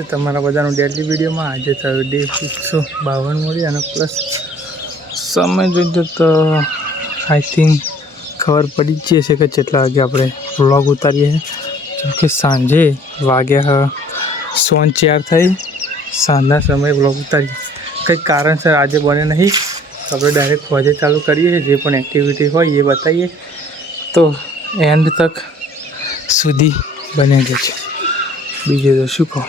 છે તમારા બધાનું ડેલી વિડીયોમાં। આજે થયો ડે 152 અને પ્લસ સમય જોઈતો તો આઈ થિંક ખબર પડી જ છે કે કેટલા વાગે આપણે વ્લોગ ઉતારીએ। જેમ કે સાંજે વાગ્યા 4 થઈ, સાંજના સમયે વ્લોગ ઉતારીએ। કંઈક કારણસર આજે બને નહીં તો આપણે ડાયરેક્ટ ફોજે ચાલુ કરીએ। જે પણ એક્ટિવિટી હોય એ બતાવીએ તો એન્ડ તક સુધી બને છે। બીજું તો શું કહું,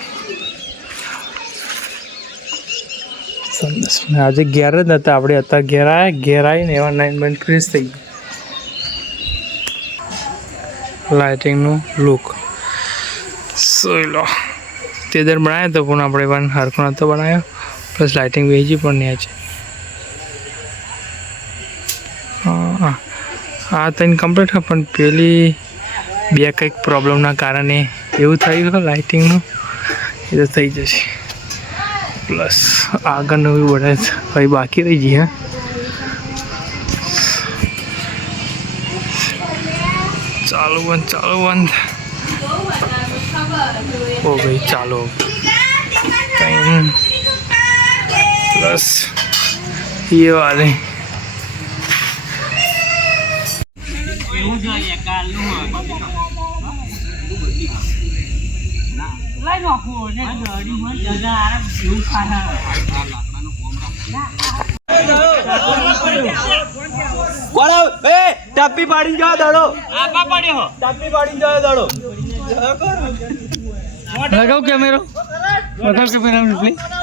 આજે ઘેર જ નહોતા આપણે, અત્યારે ઘેર આવીને એવા 9 બંધ ફ્રેશ થઈ ગયા। લાઇટિંગનું લુક જોઈ લો। તેદર બનાવ્યો તો પણ આપણે પણ હરખો નહોતો બનાવ્યો, પ્લસ લાઇટિંગ વેચી પણ નહીં છે। આ તો ઇનકમ્પ્લીટ હોય, પણ પેલી બે કંઈક પ્રોબ્લેમના કારણે એવું થયું હોય લાઇટિંગનું, એ તો થઈ જશે। પ્લસ આગળનું બી બધા કંઈ બાકી રહી ગઈ। ચાલુ બંધ ઓ ભાઈ ચાલો કંઈ પ્લસ એ વાલે ટપ્પી પાડી જાવ દડો આપા પડ્યો ટપ્પી પાડી જાવ દડો લગાવ કેમેરો પ્લીઝ।